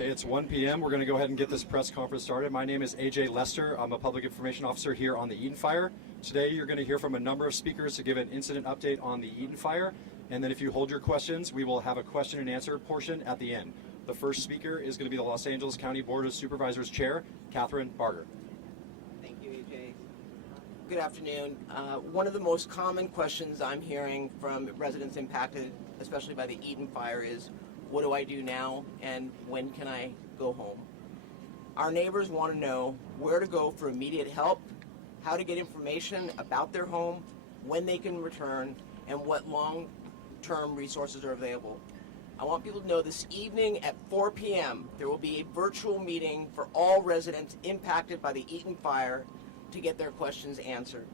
Okay, it's 1 p.m. We're going to go ahead and get this press conference started. My name is AJ Lester. I'm a public information officer here on the Eaton Fire. Today you're going to hear from a number of speakers to give an incident update on the Eaton Fire. And then if you hold your questions, we will have a question and answer portion at the end. The first speaker is going to be the Los Angeles County Board of Supervisors Chair, Catherine Barger. Thank you, AJ. Good afternoon. One of the most common questions I'm hearing from residents impacted, especially by the Eaton Fire, is what do I do now and when can I go home? Our neighbors want to know where to go for immediate help, how to get information about their home, when they can return, and what long-term resources are available. I want people to know this evening at 4 p.m. there will be a virtual meeting for all residents impacted by the Eaton Fire to get their questions answered.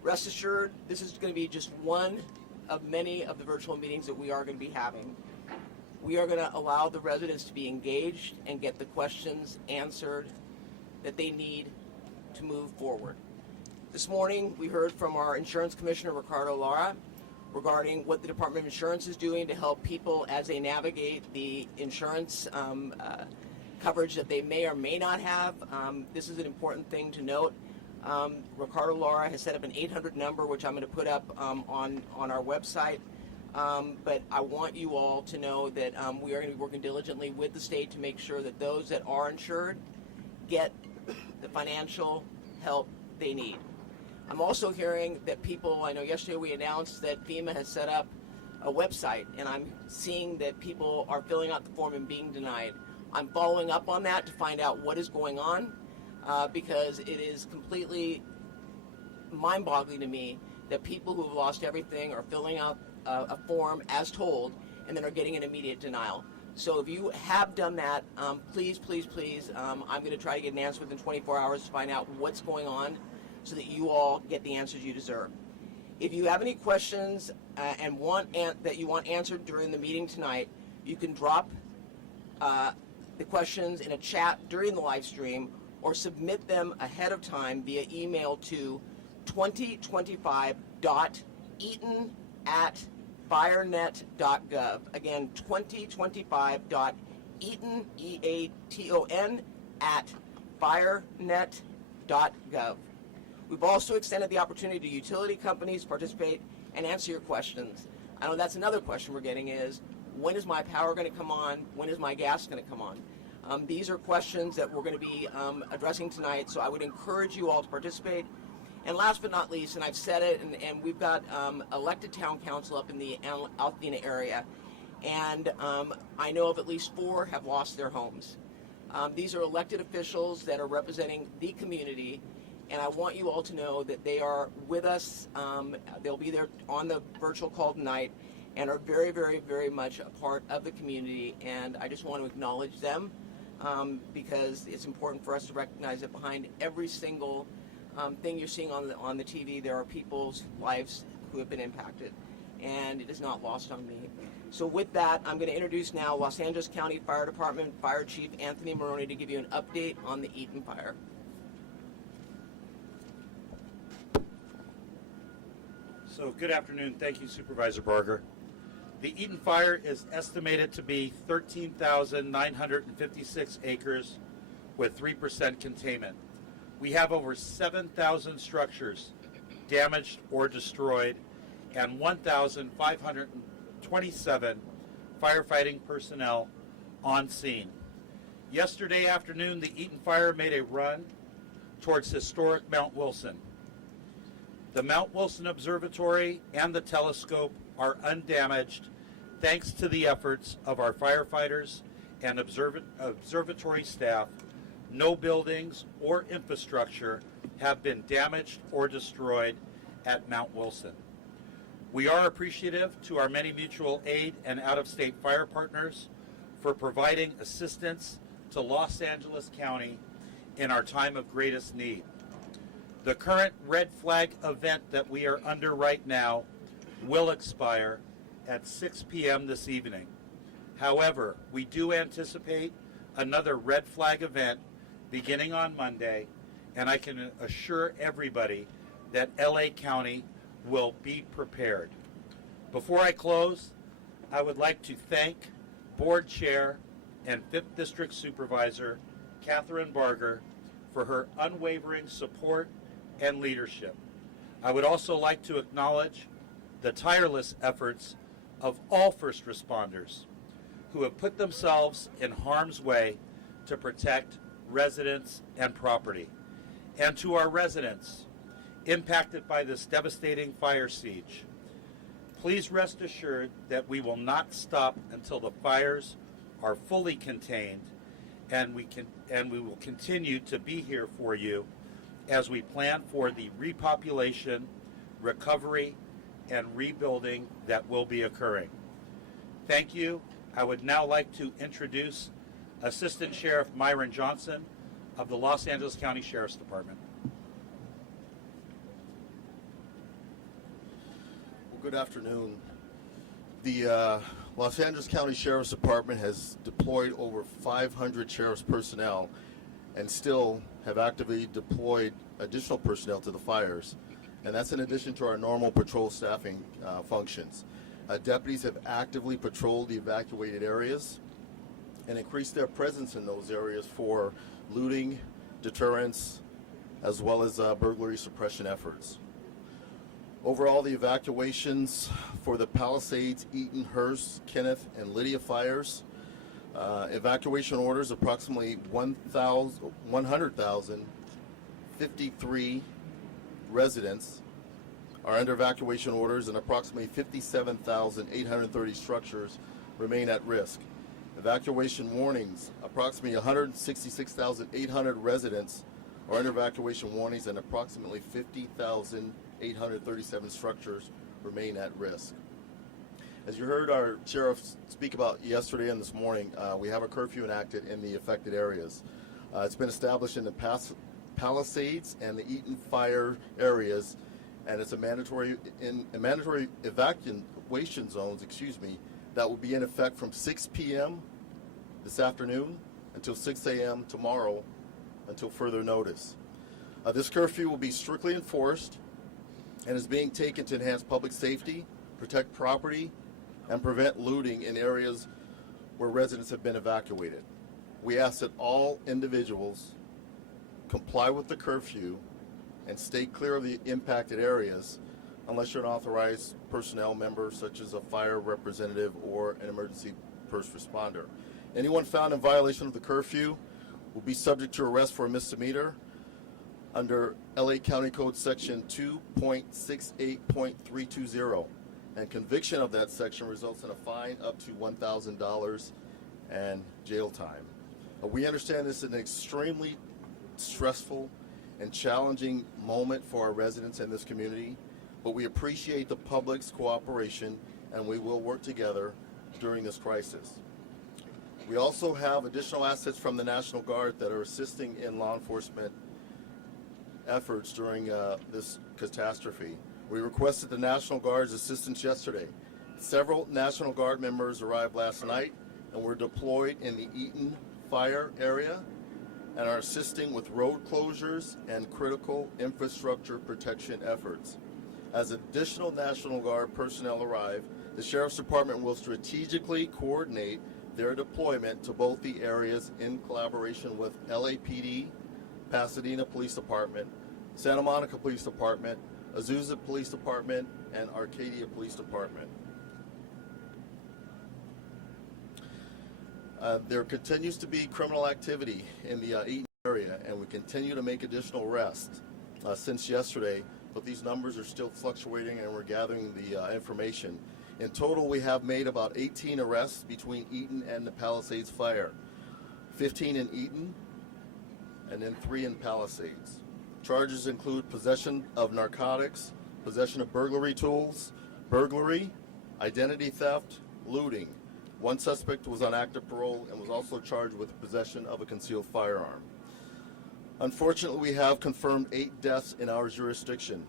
Rest assured, this is going to be just one of many of the virtual meetings that we are going to be having. We are going to allow the residents to be engaged and get the questions answered that they need to move forward. This morning, we heard from our Insurance Commissioner, Ricardo Lara, regarding what the Department of Insurance is doing to help people as they navigate the insurance coverage that they may or may not have. This is an important thing to note. Ricardo Lara has set up an 800 number, which I'm going to put up on our website. But I want you all to know that we are going to be working diligently with the state to make sure that those that are insured get the financial help they need. I'm also hearing that people, I know yesterday we announced that FEMA has set up a website, and I'm seeing that people are filling out the form and being denied. I'm following up on that to find out what is going on because it is completely mind-boggling to me that people who have lost everything are filling out a form as told and then are getting an immediate denial. So if you have done that, please, I'm going to try to get an answer within 24 hours to find out what's going on so that you all get the answers you deserve. If you have any questions and that you want answered during the meeting tonight, you can drop the questions in a chat during the live stream or submit them ahead of time via email to 2025.eaton@firenet.gov. Again, 2025.eaton, E-A-T-O-N, @firenet.gov. We've also extended the opportunity to utility companies to participate and answer your questions. I know that's another question we're getting is, when is my power going to come on? When is my gas going to come on? These are questions that we're going to be addressing tonight, so I would encourage you all to participate. And last but not least, and I've said it, and we've got elected town council up in the Altadena area, and I know of at least 4 have lost their homes. These are elected officials that are representing the community, and I want you all to know that they are with us. They'll be there on the virtual call tonight and are very, very, very much a part of the community, and I just want to acknowledge them because it's important for us to recognize that behind every single thing you're seeing on the TV, there are people's lives who have been impacted, and it is not lost on me. So with that, I'm going to introduce now Los Angeles County Fire Department Fire Chief Anthony Maroney to give you an update on the Eaton Fire. So good afternoon. Thank you, Supervisor Barger. The Eaton Fire is estimated to be 13,956 acres with 3% containment. We have over 7,000 structures damaged or destroyed and 1,527 firefighting personnel on scene. Yesterday afternoon, the Eaton Fire made a run towards historic Mount Wilson. The Mount Wilson Observatory and the telescope are undamaged thanks to the efforts of our firefighters and observatory staff. No buildings or infrastructure have been damaged or destroyed at Mount Wilson. We are appreciative to our many mutual aid and out-of-state fire partners for providing assistance to Los Angeles County in our time of greatest need. The current red flag event that we are under right now will expire at 6 p.m. this evening. However, we do anticipate another red flag event beginning on Monday, and I can assure everybody that LA County will be prepared. Before I close, I would like to thank Board Chair and 5th District Supervisor Catherine Barger for her unwavering support and leadership. I would also like to acknowledge the tireless efforts of all first responders who have put themselves in harm's way to protect residents and property. And to our residents impacted by this devastating fire siege, please rest assured that we will not stop until the fires are fully contained, and we will continue to be here for you as we plan for the repopulation, recovery, and rebuilding that will be occurring. Thank you. I would now like to introduce Assistant Sheriff Myron Johnson of the Los Angeles County Sheriff's Department. Well, good afternoon. The Los Angeles County Sheriff's Department has deployed over 500 sheriff's personnel and still have actively deployed additional personnel to the fires. And that's in addition to our normal patrol staffing functions. Deputies have actively patrolled the evacuated areas and increased their presence in those areas for looting, deterrence, as well as burglary suppression efforts. Overall, the evacuations for the Palisades, Eaton, Hearst, Kenneth, and Lydia fires, evacuation orders approximately 100,053 residents are under evacuation orders, and approximately 57,830 structures remain at risk. Evacuation warnings, approximately 166,800 residents are under evacuation warnings, and approximately 50,837 structures remain at risk. As you heard our sheriff speak about yesterday and this morning, we have a curfew enacted in the affected areas. It's been established in the Palisades and the Eaton Fire areas, and it's a mandatory evacuation zones, that will be in effect from 6 p.m. this afternoon until 6 a.m. tomorrow until further notice. This curfew will be strictly enforced and is being taken to enhance public safety, protect property, and prevent looting in areas where residents have been evacuated. We ask that all individuals comply with the curfew and stay clear of the impacted areas unless you're an authorized personnel member such as a fire representative or an emergency first responder. Anyone found in violation of the curfew will be subject to arrest for a misdemeanor under LA County Code section 2.68.320, and conviction of that section results in a fine up to $1,000 and jail time. We understand this is an extremely stressful and challenging moment for our residents in this community, but we appreciate the public's cooperation, and we will work together during this crisis. We also have additional assets from the National Guard that are assisting in law enforcement efforts during this catastrophe. We requested the National Guard's assistance yesterday. Several National Guard members arrived last night and were deployed in the Eaton Fire area and are assisting with road closures and critical infrastructure protection efforts. As additional National Guard personnel arrive, the Sheriff's Department will strategically coordinate their deployment to both the areas in collaboration with LAPD, Pasadena Police Department, Santa Monica Police Department, Azusa Police Department, and Arcadia Police Department. There continues to be criminal activity in the Eaton area, and we continue to make additional arrests since yesterday, but these numbers are still fluctuating, and we're gathering the information. In total, we have made about 18 arrests between Eaton and the Palisades fire, 15 in Eaton, and then 3 in Palisades. Charges include possession of narcotics, possession of burglary tools, burglary, identity theft, looting. One suspect was on active parole and was also charged with possession of a concealed firearm. Unfortunately, we have confirmed 8 deaths in our jurisdiction,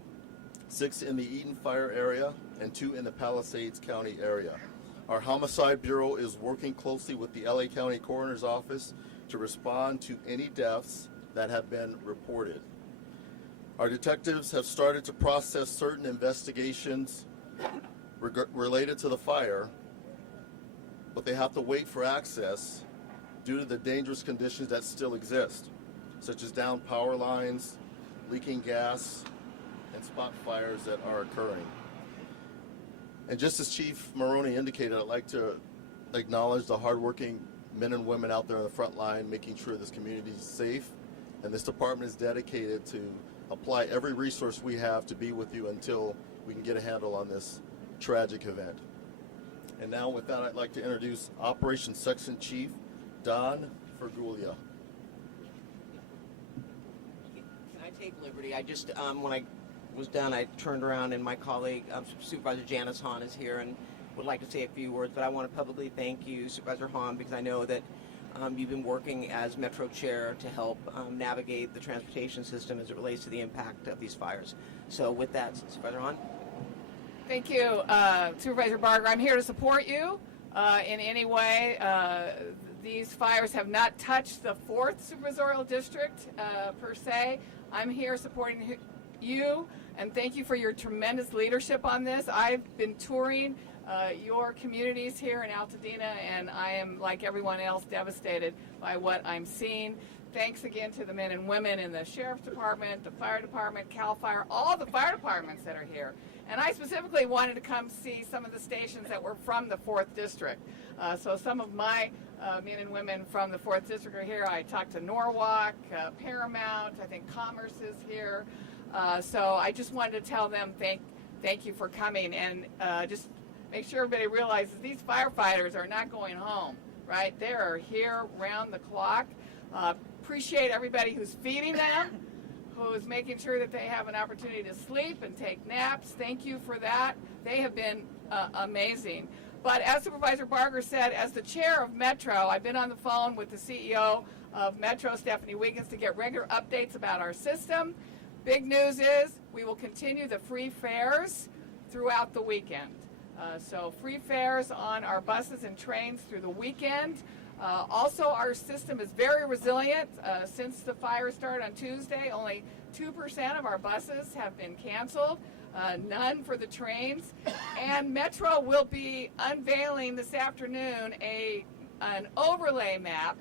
6 in the Eaton Fire area and 2 in the Palisades County area. Our Homicide Bureau is working closely with the LA County Coroner's Office to respond to any deaths that have been reported. Our detectives have started to process certain investigations related to the fire, but they have to wait for access due to the dangerous conditions that still exist, such as downed power lines, leaking gas, and spot fires that are occurring. And just as Chief Maroney indicated, I'd like to acknowledge the hardworking men and women out there on the front line, making sure this community is safe. And this department is dedicated to apply every resource we have to be with you until we can get a handle on this tragic event. And now with that, I'd like to introduce Operations Section Chief Don Fergulia. Can I take liberty? I just, when I was done, I turned around and my colleague, Supervisor Janice Hahn, is here and would like to say a few words, but I want to publicly thank you, Supervisor Hahn, because I know that you've been working as Metro Chair to help navigate the transportation system as it relates to the impact of these fires. So with that, Supervisor Hahn. Thank you, Supervisor Barger. I'm here to support you in any way. These fires have not touched the 4th Supervisorial District per se. I'm here supporting you, and thank you for your tremendous leadership on this. I've been touring your communities here in Altadena, and I am, like everyone else, devastated by what I'm seeing. Thanks again to the men and women in the Sheriff's Department, the Fire Department, CAL FIRE, all the fire departments that are here. And I specifically wanted to come see some of the stations that were from the 4th District. So some of my men and women from the 4th District are here. I talked to Norwalk, Paramount, I think Commerce is here. So I just wanted to tell them thank you for coming, and just make sure everybody realizes these firefighters are not going home, right? They are here round the clock. Appreciate everybody who's feeding them, who's making sure that they have an opportunity to sleep and take naps. Thank you for that. They have been amazing. But as Supervisor Barger said, as the chair of Metro, I've been on the phone with the CEO of Metro, Stephanie Wiggins, to get regular updates about our system. Big news is we will continue the free fares throughout the weekend. So free fares on our buses and trains through the weekend. Also, our system is very resilient. Since the fire started on Tuesday, only 2% of our buses have been canceled, none for the trains. And Metro will be unveiling this afternoon an overlay map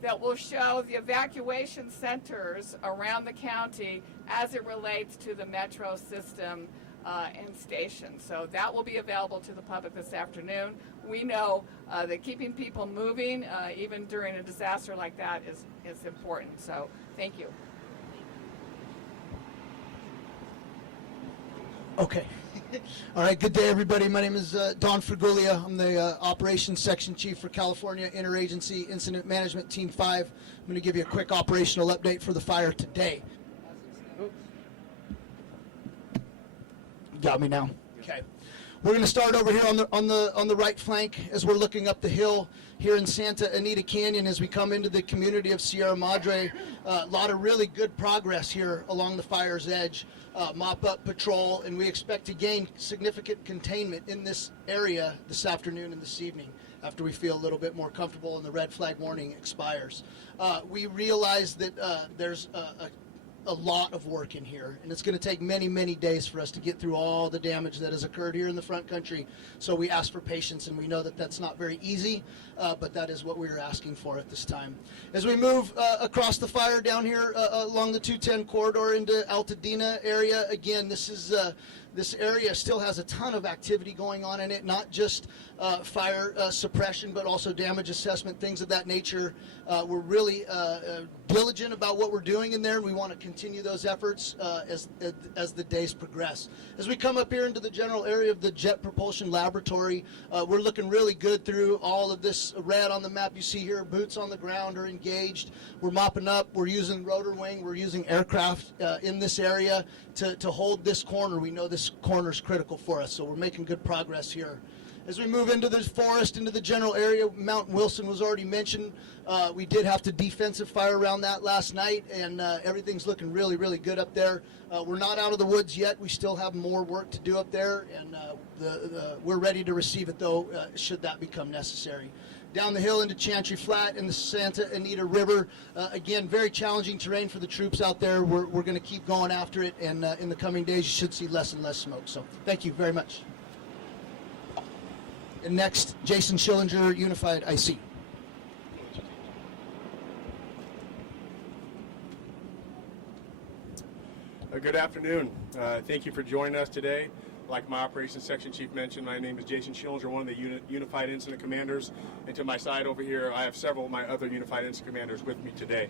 that will show the evacuation centers around the county as it relates to the Metro system and stations. So that will be available to the public this afternoon. We know that keeping people moving, even during a disaster like that, is important. So thank you. Okay. All right. Good day, everybody. My name is Don Fergulia. I'm the Operations Section Chief for California Interagency Incident Management Team 5. I'm going to give you a quick operational update for the fire today. Got me now. Okay. We're going to start over here on the right flank as we're looking up the hill here in Santa Anita Canyon as we come into the community of Sierra Madre. A lot of really good progress here along the fire's edge. Mop-up patrol, and we expect to gain significant containment in this area this afternoon and this evening after we feel a little bit more comfortable and the red flag warning expires. We realize that there's a lot of work in here, and it's going to take many, many days for us to get through all the damage that has occurred here in the front country. So we ask for patience, and we know that that's not very easy, but that is what we're asking for at this time. As we move across the fire down here along the 210 corridor into Altadena area, again, this area still has a ton of activity going on in it, not just fire suppression, but also damage assessment, things of that nature. We're really diligent about what we're doing in there, and we want to continue those efforts as the days progress. As we come up here into the general area of the Jet Propulsion Laboratory, we're looking really good through all of this red on the map you see here. Boots on the ground are engaged. We're mopping up. We're using rotor wing. We're using aircraft in this area to hold this corner. We know this corner is critical for us, so we're making good progress here. As we move into the forest, into the general area, Mount Wilson was already mentioned. We did have to defensive fire around that last night, and everything's looking really, really good up there. We're not out of the woods yet. We still have more work to do up there, and we're ready to receive it, though, should that become necessary. Down the hill into Chantry Flat and the Santa Anita River. Again, very challenging terrain for the troops out there. We're going to keep going after it, and in the coming days, you should see less and less smoke. So thank you very much. And next, Jason Schillinger, Unified IC. Good afternoon. Thank you for joining us today. Like my operations section chief mentioned, my name is Jason Schillinger, one of the Unified Incident Commanders. And to my side over here, I have several of my other Unified Incident Commanders with me today.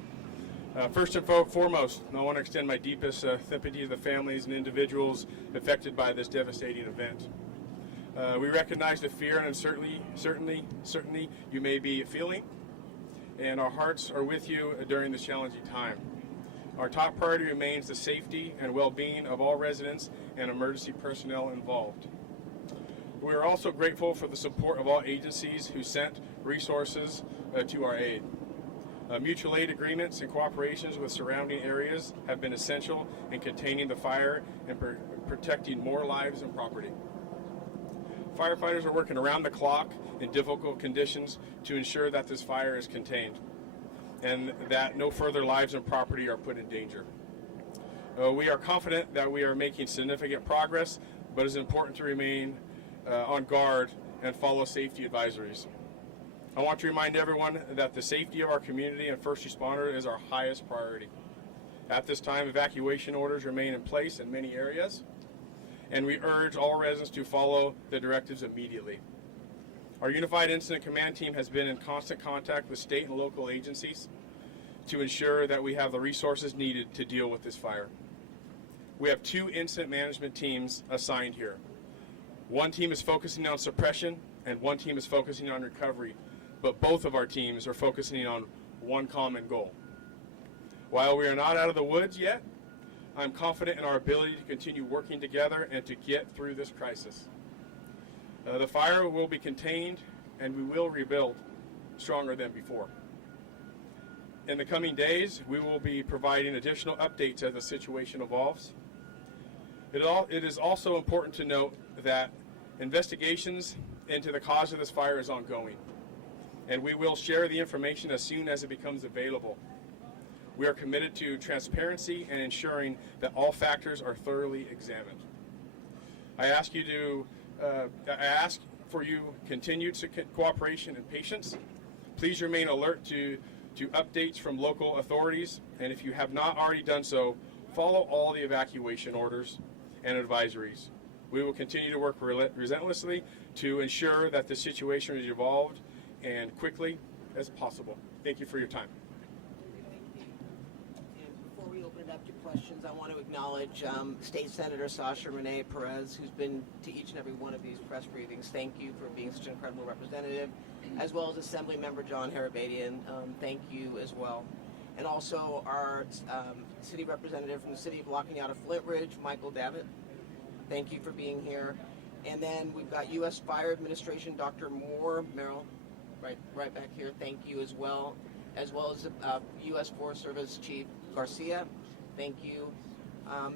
First and foremost, I want to extend my deepest sympathy to the families and individuals affected by this devastating event. We recognize the fear and uncertainty you may be feeling, and our hearts are with you during this challenging time. Our top priority remains the safety and well-being of all residents and emergency personnel involved. We are also grateful for the support of all agencies who sent resources to our aid. Mutual aid agreements and cooperations with surrounding areas have been essential in containing the fire and protecting more lives and property. Firefighters are working around the clock in difficult conditions to ensure that this fire is contained and that no further lives and property are put in danger. We are confident that we are making significant progress, but it's important to remain on guard and follow safety advisories. I want to remind everyone that the safety of our community and first responder is our highest priority. At this time, evacuation orders remain in place in many areas, and we urge all residents to follow the directives immediately. Our Unified Incident Command team has been in constant contact with state and local agencies to ensure that we have the resources needed to deal with this fire. We have 2 incident management teams assigned here. One team is focusing on suppression and one team is focusing on recovery, but both of our teams are focusing on one common goal. While we are not out of the woods yet, I'm confident in our ability to continue working together and to get through this crisis. The fire will be contained and we will rebuild stronger than before. In the coming days, we will be providing additional updates as the situation evolves. It is also important to note that investigations into the cause of this fire is ongoing, and we will share the information as soon as it becomes available. We are committed to transparency and ensuring that all factors are thoroughly examined. I ask for you continued cooperation and patience. Please remain alert to updates from local authorities, and if you have not already done so, follow all the evacuation orders and advisories. We will continue to work relentlessly to ensure that the situation is evolved and quickly as possible. Thank you for your time. And before we open it up to questions, I want to acknowledge State Senator Sasha Renee Perez, who's been to each and every one of these press briefings. Thank you for being such an incredible representative, as well as Assembly Member John Harabadian. Thank you as well. And also our city representative from the city of La Cañada Flint Ridge, Michael Davitt. Thank you for being here. And then we've got U.S. Fire Administration, Dr. Moore, Merrill, right back here. Thank you as well as U.S. Forest Service Chief Garcia. Thank you.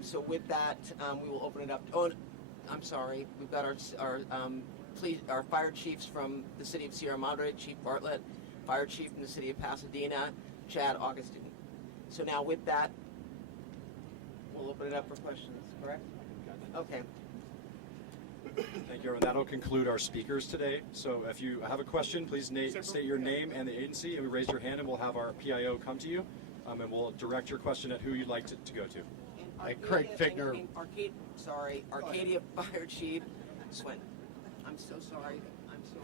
So with that, we will open it up. Oh, I'm sorry. We've got our fire chiefs from the city of Sierra Madre, Chief Bartlett, fire chief from the city of Pasadena, Chad Augustine. So now with that, we'll open it up for questions, correct? Okay. Thank you, everyone. That'll conclude our speakers today. So if you have a question, please state your name and the agency, and raise your hand, and we'll have our PIO come to you, and we'll direct your question at who you'd like to go to. Craig Figner. Arcadia Fire Chief Swin. I'm so sorry. I'm so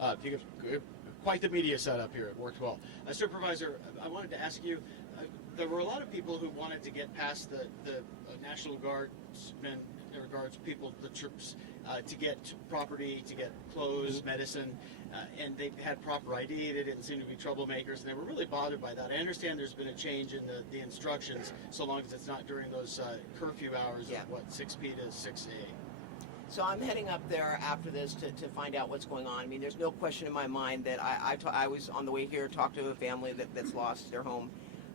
good. Quite the media setup here. It worked well. Supervisor, I wanted to ask you, there were a lot of people who wanted to get past the National Guardsmen, people, the troops, to get property, to get clothes, medicine, and they had proper ID. They didn't seem to be troublemakers, and they were really bothered by that. I understand there's been a change in the instructions, so long as it's not during those curfew hours of, 6 p to 6 a. So I'm heading up there after this to find out what's going on. I mean, there's no question in my mind that I was on the way here, talked to a family that's lost their home,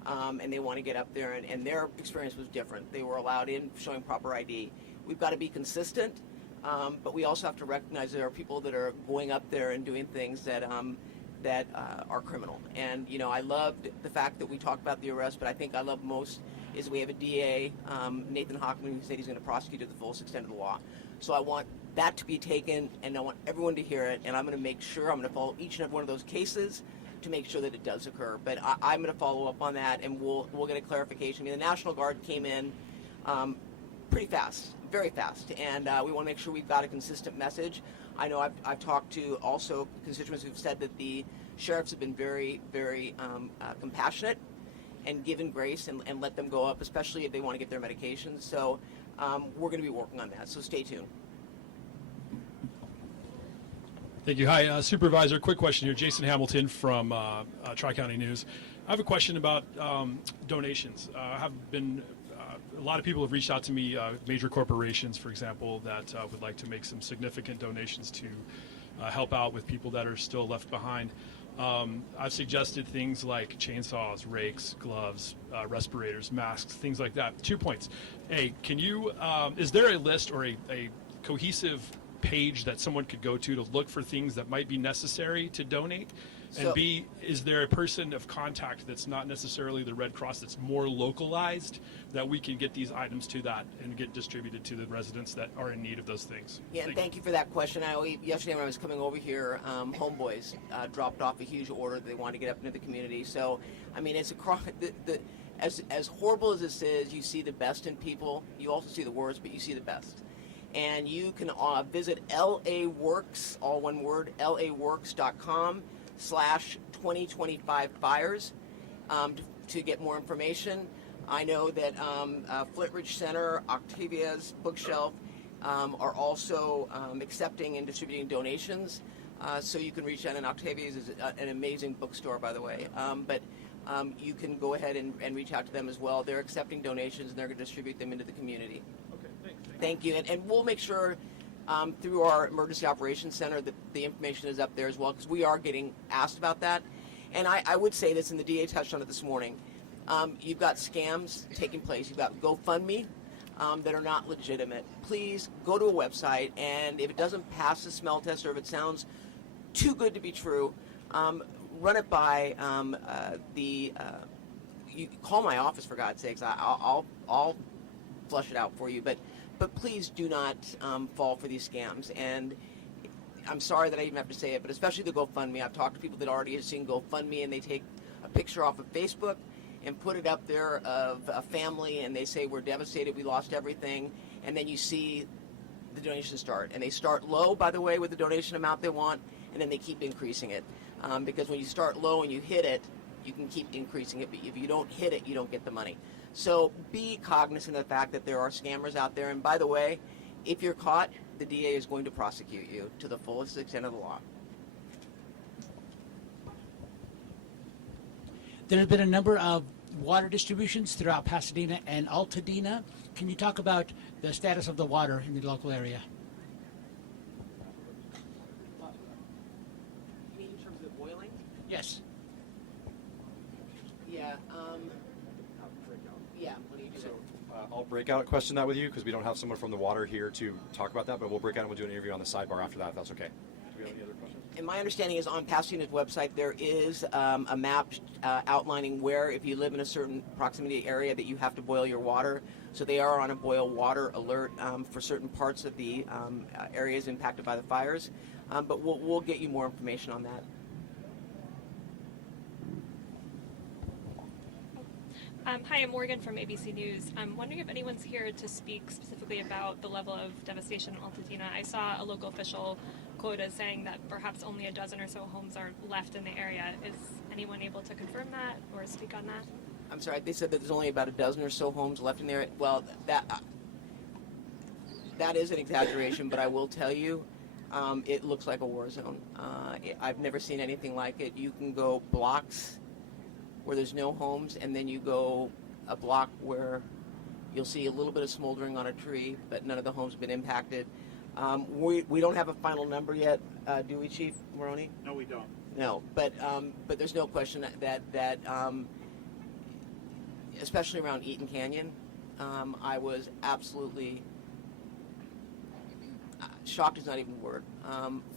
and they want to get up there, and their experience was different. They were allowed in, showing proper ID. We've got to be consistent, but we also have to recognize there are people that are going up there and doing things that are criminal. And, I loved the fact that we talked about the arrest, but I think I love most is we have a DA, Nathan Hockman, who said he's going to prosecute to the fullest extent of the law. So I want that to be taken, and I want everyone to hear it, and I'm going to make sure I'm going to follow each and every one of those cases to make sure that it does occur. But I'm going to follow up on that, and we'll get a clarification. I mean, the National Guard came in pretty fast, very fast, and we want to make sure we've got a consistent message. I know I've talked to also constituents who've said that the sheriffs have been very, very compassionate and given grace and let them go up, especially if they want to get their medications. So we're going to be working on that, so stay tuned. Thank you. Hi, Supervisor. Quick question here. Jason Hamilton from Tri-County News. I have a question about donations. A lot of people have reached out to me, major corporations, for example, that would like to make some significant donations to help out with people that are still left behind. I've suggested things like chainsaws, rakes, gloves, respirators, masks, things like that. 2 points. A, can you, is there a list or a cohesive page that someone could go to look for things that might be necessary to donate? And So- B, is there a person of contact that's not necessarily the Red Cross that's more localized that we can get these items to that and get distributed to the residents that are in need of those things? Yeah, and thank you for that question. Yesterday when I was coming over here, Homeboys dropped off a huge order that they wanted to get up into the community. So, I mean, it's across as horrible as this is, you see the best in people. You also see the worst, but you see the best. And you can visit LA Works, all one word, laworks.com/2025fires to get more information. I know that Flintridge Center, Octavia's Bookshelf are also accepting and distributing donations. So you can reach out, and Octavia's is an amazing bookstore, by the way. But you can go ahead and reach out to them as well. They're accepting donations, and they're going to distribute them into the community. Okay, thanks. Thank you. And we'll make sure through our Emergency Operations Center that the information is up there as well, because we are getting asked about that. And I would say this, and the DA touched on it this morning. You've got scams taking place. You've got GoFundMe that are not legitimate. Please go to a website, and if it doesn't pass the smell test or if it sounds too good to be true, run it by you call my office, for God's sakes. I'll flush it out for you. But please do not fall for these scams. And I'm sorry that I even have to say it, but especially the GoFundMe. I've talked to people that already have seen GoFundMe, and they take a picture off of Facebook and put it up there of a family, and they say, we're devastated, we lost everything. And then you see the donations start. And they start low, by the way, with the donation amount they want, and then they keep increasing it. Because when you start low and you hit it, you can keep increasing it. But if you don't hit it, you don't get the money. So be cognizant of the fact that there are scammers out there. And by the way, if you're caught, the DA is going to prosecute you to the fullest extent of the law. There have been a number of water distributions throughout Pasadena and Altadena. Can you talk about the status of the water in the local area? You mean in terms of boiling? Yes. Yeah. Yeah. What do you do? So I'll break out question that with you because we don't have someone from the water here to talk about that, but we'll break out and we'll do an interview on the sidebar after that, if that's okay. Do we have any other questions? And my understanding is on Pasadena's website there is a map outlining where, if you live in a certain proximity area, that you have to boil your water. So they are on a boil water alert for certain parts of the areas impacted by the fires. But we'll get you more information on that. Hi, I'm Morgan from ABC News. I'm wondering if anyone's here to speak specifically about the level of devastation in Altadena. I saw a local official quote as saying that perhaps only a dozen or so homes are left in the area. Is anyone able to confirm that or speak on that? I'm sorry, they said that there's only about a dozen or so homes left in there. Well, that is an exaggeration, but I will tell you, it looks like a war zone. I've never seen anything like it. You can go blocks where there's no homes, and then you go a block where you'll see a little bit of smoldering on a tree, but none of the homes have been impacted. We don't have a final number yet, do we, Chief Maroney? No, we don't. No, but there's no question that especially around Eaton Canyon, I was absolutely shocked is not even a word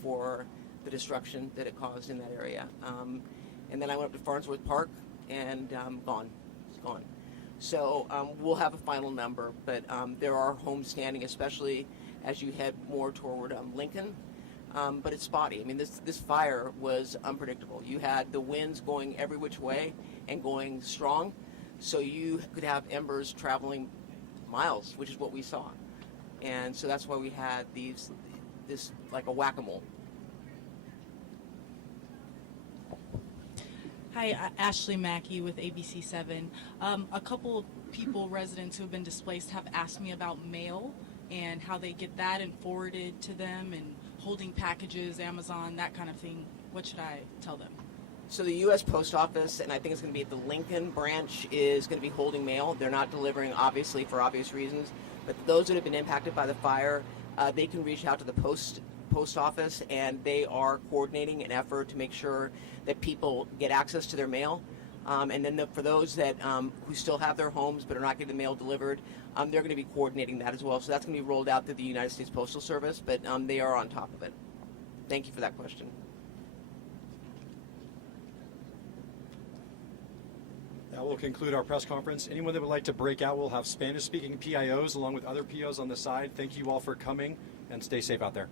for the destruction that it caused in that area. And then I went up to Farnsworth Park, and gone. It's gone. So we'll have a final number, but there are homes standing, especially as you head more toward Lincoln. but it's spotty. I mean, this fire was unpredictable. You had the winds going every which way and going strong, so you could have embers traveling miles, which is what we saw. And so that's why we had this like a whack-a-mole. Hi, Ashley Mackey with ABC7. A couple of people, residents who have been displaced, have asked me about mail and how they get that and forwarded to them, and holding packages, Amazon, that kind of thing. What should I tell them? So the U.S. Post Office, and I think it's going to be at the Lincoln branch, is going to be holding mail. They're not delivering, obviously, for obvious reasons. But those that have been impacted by the fire, they can reach out to the post office, and they are coordinating an effort to make sure that people get access to their mail. And then for those that who still have their homes but are not getting the mail delivered, they're going to be coordinating that as well. So that's going to be rolled out through the United States Postal Service, but they are on top of it. Thank you for that question. That will conclude our press conference. Anyone that would like to break out, we'll have Spanish-speaking PIOs along with other POs on the side. Thank you all for coming, and stay safe out there.